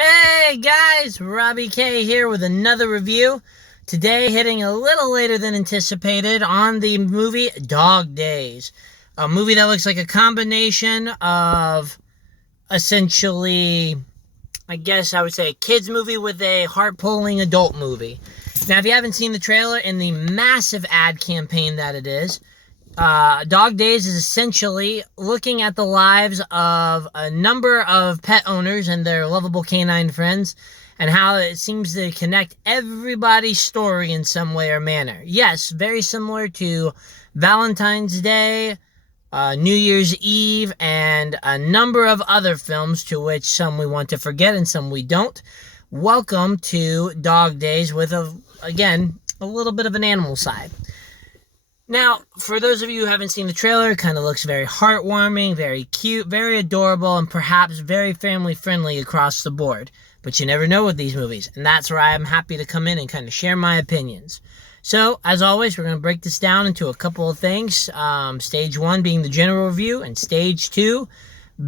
Hey guys, Robbie K here with another review. Today hitting a little later than anticipated on the movie Dog Days. A movie that looks like a combination of essentially, I guess I would say a kids movie with a heart-pulling adult movie. Now if you haven't seen the trailer and the massive ad campaign that it is, Dog Days is essentially looking at the lives of a number of pet owners and their lovable canine friends and how it seems to connect everybody's story in some way or manner. Yes, very similar to Valentine's Day, New Year's Eve, and a number of other films to which some we want to forget and some we don't. Welcome to Dog Days with, again, a little bit of an animal side. Now, for those of you who haven't seen the trailer, it kind of looks very heartwarming, very cute, very adorable, and perhaps very family-friendly across the board. But you never know with these movies, and that's where I'm happy to come in and kind of share my opinions. So, as always, we're going to break this down into a couple of things. Stage 1 being the general review, and Stage 2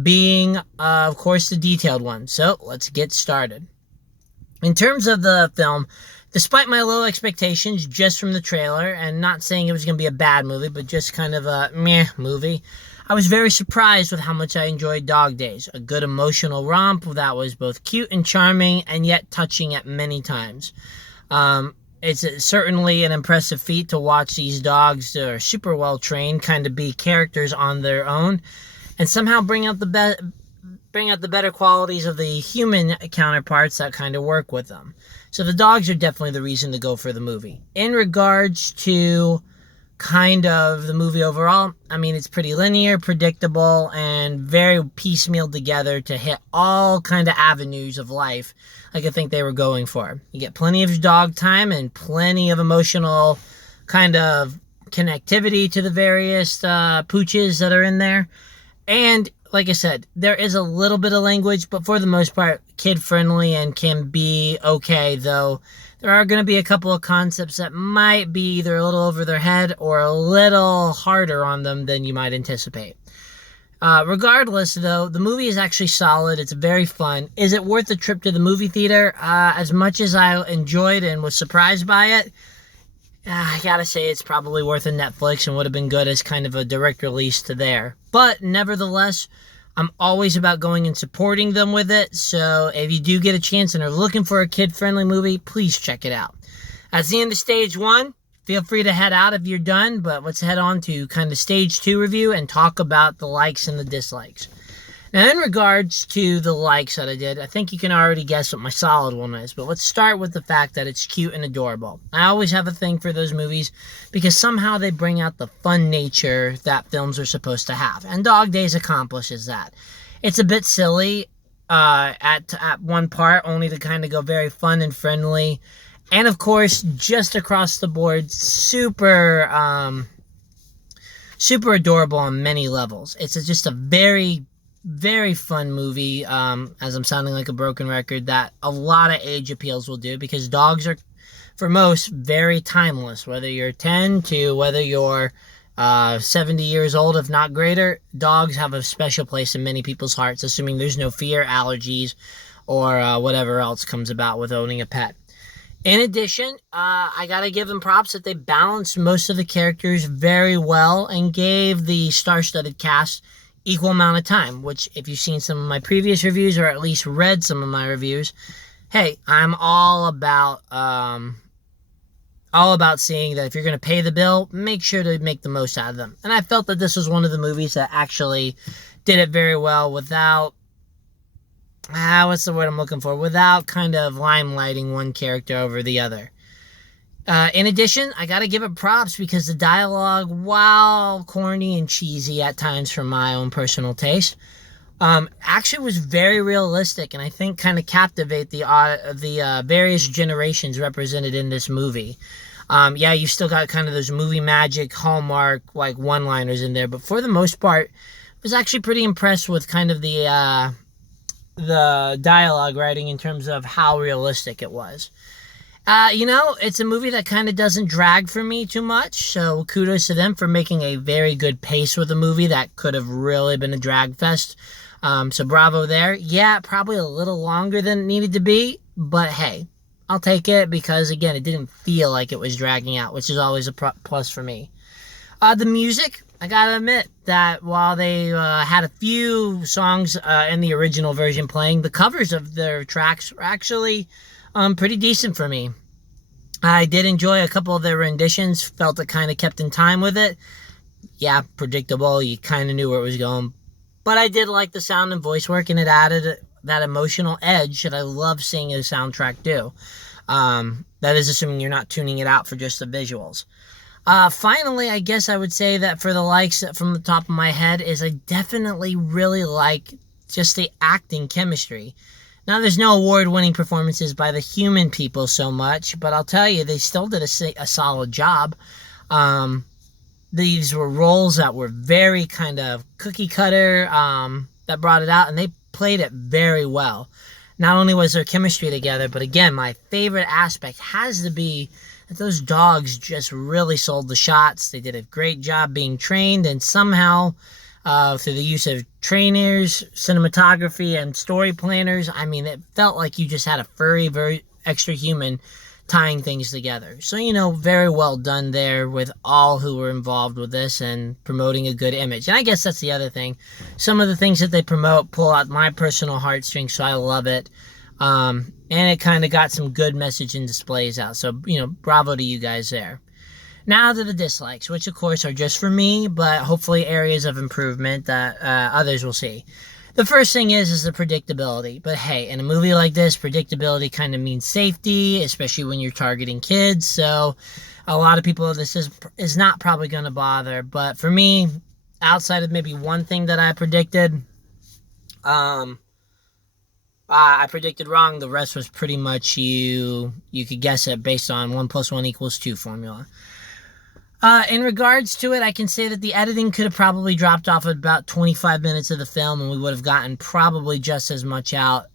being, of course, the detailed one. So, let's get started. In terms of the film, despite my low expectations just from the trailer, and not saying it was going to be a bad movie, but just kind of a meh movie, I was very surprised with how much I enjoyed Dog Days. A good emotional romp that was both cute and charming, and yet touching at many times. It's certainly an impressive feat to watch these dogs that are super well trained kind of be characters on their own, and somehow bring out the better qualities of the human counterparts that kind of work with them. So the dogs are definitely the reason to go for the movie. In regards to kind of the movie overall, I mean, it's pretty linear, predictable, and very piecemeal together to hit all kind of avenues of life like I think they were going for. You get plenty of dog time and plenty of emotional kind of connectivity to the various pooches that are in there. And like I said, there is a little bit of language, but for the most part, kid-friendly and can be okay, though there are going to be a couple of concepts that might be either a little over their head or a little harder on them than you might anticipate. Regardless, though, the movie is actually solid. It's very fun. Is it worth a trip to the movie theater? As much as I enjoyed and was surprised by it, I gotta say it's probably worth a Netflix and would have been good as kind of a direct release to there. But nevertheless, I'm always about going and supporting them with it. So if you do get a chance and are looking for a kid-friendly movie, please check it out. That's the end of Stage 1. Feel free to head out if you're done. But let's head on to kind of Stage 2 review and talk about the likes and the dislikes. Now, in regards to the likes that I did, I think you can already guess what my solid one is, but let's start with the fact that it's cute and adorable. I always have a thing for those movies because somehow they bring out the fun nature that films are supposed to have, and Dog Days accomplishes that. It's a bit silly at one part, only to kind of go very fun and friendly, and of course, just across the board, super adorable on many levels. It's just a very fun movie, as I'm sounding like a broken record, that a lot of age appeals will do, because dogs are, for most, very timeless. Whether you're 10 to whether you're 70 years old, if not greater, dogs have a special place in many people's hearts, assuming there's no fear, allergies, or whatever else comes about with owning a pet. In addition, I gotta give them props that they balanced most of the characters very well and gave the star-studded cast equal amount of time, which if you've seen some of my previous reviews or at least read some of my reviews, hey, I'm all about seeing that if you're going to pay the bill, make sure to make the most out of them. And I felt that this was one of the movies that actually did it very well without, what's the word I'm looking for, without kind of limelighting one character over the other. In addition, I gotta give it props because the dialogue, while corny and cheesy at times for my own personal taste, actually was very realistic, and I think kind of captivate the various generations represented in this movie. Yeah, you still got kind of those movie magic, Hallmark, like one-liners in there, but for the most part, I was actually pretty impressed with kind of the dialogue writing in terms of how realistic it was. It's a movie that kind of doesn't drag for me too much, so kudos to them for making a very good pace with a movie that could have really been a drag fest So bravo there. Yeah, probably a little longer than it needed to be, but hey, I'll take it because, again, it didn't feel like it was dragging out, which is always a plus for me. The music, I gotta admit that while they had a few songs in the original version playing, the covers of their tracks were actually pretty decent for me. I did enjoy a couple of their renditions, felt it kind of kept in time with it. Yeah, predictable, you kind of knew where it was going. But I did like the sound and voice work, and it added that emotional edge that I love seeing a soundtrack do. That is assuming you're not tuning it out for just the visuals. Finally, I guess I would say that for the likes from the top of my head is I definitely really like just the acting chemistry. Now, there's no award-winning performances by the human people so much, but I'll tell you, they still did a solid job. These were roles that were very kind of cookie cutter, that brought it out, and they played it very well. Not only was there chemistry together, but again, my favorite aspect has to be that those dogs just really sold the shots. They did a great job being trained, and somehow, through the use of trainers, cinematography, and story planners, I mean, it felt like you just had a furry, very extra human tying things together. So, very well done there with all who were involved with this and promoting a good image. And I guess that's the other thing. Some of the things that they promote pull out my personal heartstrings, so I love it. And it kind of got some good message and displays out. So, bravo to you guys there. Now to the dislikes, which of course are just for me, but hopefully areas of improvement that others will see. The first thing is the predictability. But hey, in a movie like this, predictability kind of means safety, especially when you're targeting kids. So a lot of people, this is not probably going to bother. But for me, outside of maybe one thing that I predicted, I predicted wrong. The rest was pretty much you could guess it based on 1 + 1 = 2 formula. In regards to it, I can say that the editing could have probably dropped off at about 25 minutes of the film, and we would have gotten probably just as much out.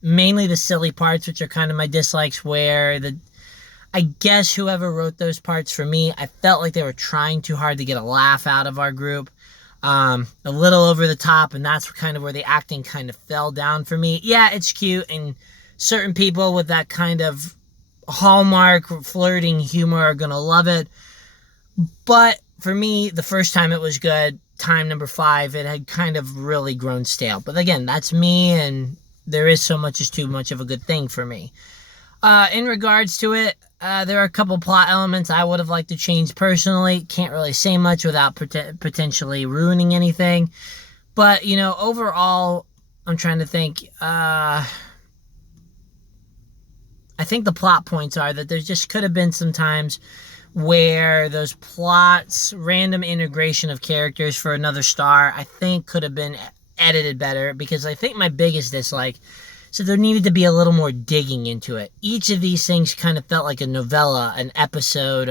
Mainly the silly parts, which are kind of my dislikes, where I guess whoever wrote those parts for me, I felt like they were trying too hard to get a laugh out of our group. A little over the top, and that's kind of where the acting kind of fell down for me. Yeah, it's cute, and certain people with that kind of hallmark flirting humor are going to love it. But for me, the first time it was good. Time number 5, it had kind of really grown stale. But again, that's me, and there is so much is too much of a good thing for me. In regards to it, there are a couple plot elements I would have liked to change personally. Can't really say much without potentially ruining anything. But, overall, I'm trying to think. I think the plot points are that there just could have been some times where those plots, random integration of characters for another star, I think could have been edited better, because I think my biggest dislike, so there needed to be a little more digging into it. Each of these things kind of felt like a novella, an episode,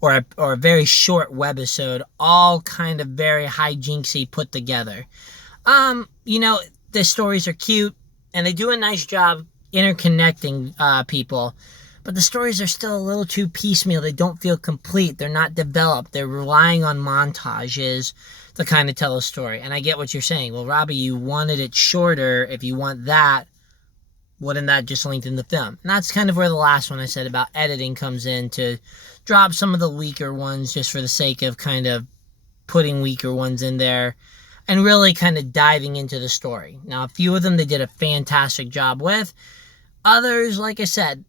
or a very short webisode, all kind of very hijinksy put together. The stories are cute, and they do a nice job interconnecting people. But the stories are still a little too piecemeal. They don't feel complete. They're not developed. They're relying on montages to kind of tell a story. And I get what you're saying. Well, Robbie, you wanted it shorter. If you want that, wouldn't that just lengthen the film? And that's kind of where the last one I said about editing comes in, to drop some of the weaker ones just for the sake of kind of putting weaker ones in there and really kind of diving into the story. Now, a few of them they did a fantastic job with. Others, like I said,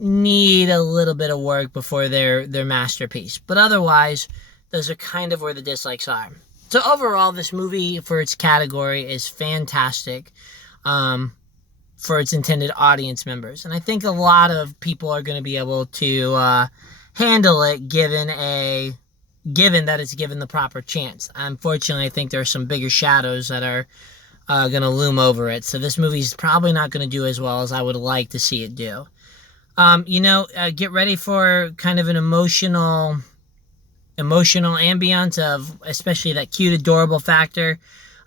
need a little bit of work before their masterpiece. But otherwise, those are kind of where the dislikes are. So overall, this movie, for its category, is fantastic for its intended audience members. And I think a lot of people are going to be able to handle it given that it's given the proper chance. Unfortunately, I think there are some bigger shadows that are going to loom over it. So this movie's probably not going to do as well as I would like to see it do. Get ready for kind of an emotional ambiance of, especially that cute, adorable factor.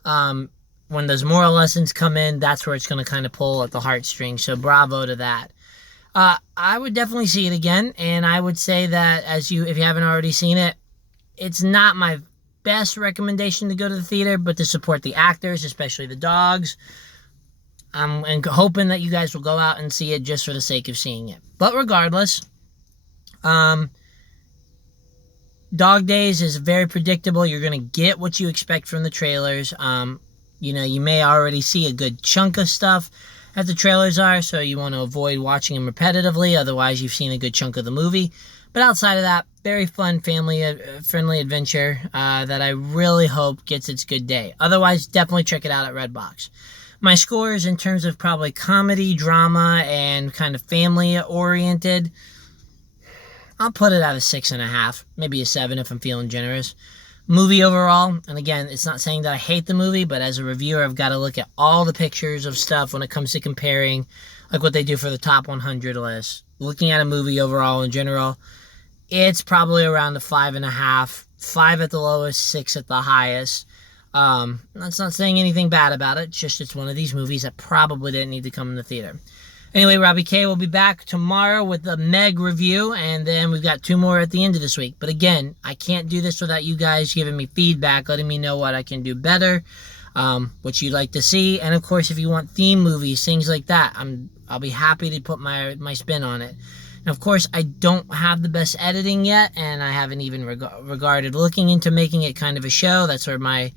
When those moral lessons come in, that's where it's going to kind of pull at the heartstrings. So bravo to that. I would definitely see it again, and I would say that if you haven't already seen it, it's not my best recommendation to go to the theater, but to support the actors, especially the dogs. I'm hoping that you guys will go out and see it just for the sake of seeing it. But regardless, Dog Days is very predictable. You're going to get what you expect from the trailers. You may already see a good chunk of stuff that the trailers are, so you want to avoid watching them repetitively. Otherwise, you've seen a good chunk of the movie. But outside of that, very fun, family-friendly adventure that I really hope gets its good day. Otherwise, definitely check it out at Redbox. My scores in terms of probably comedy, drama, and kind of family-oriented, I'll put it at a 6.5, maybe a 7 if I'm feeling generous. Movie overall, and again, it's not saying that I hate the movie, but as a reviewer, I've got to look at all the pictures of stuff when it comes to comparing, like what they do for the top 100 list. Looking at a movie overall in general, it's probably around a 5.5, 5 at the lowest, 6 at the highest. That's not saying anything bad about it, just it's one of these movies that probably didn't need to come in the theater. Anyway, Robbie K will be back tomorrow with the Meg review, and then we've got 2 more at the end of this week. But again, I can't do this without you guys giving me feedback, letting me know what I can do better, what you'd like to see, and of course, if you want theme movies, things like that, I'll be happy to put my spin on it. And of course, I don't have the best editing yet, and I haven't even regarded looking into making it kind of a show. That's where my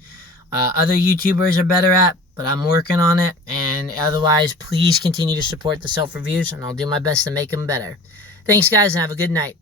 other YouTubers are better at, but I'm working on it. And otherwise, please continue to support the self-reviews, and I'll do my best to make them better. Thanks, guys, and have a good night.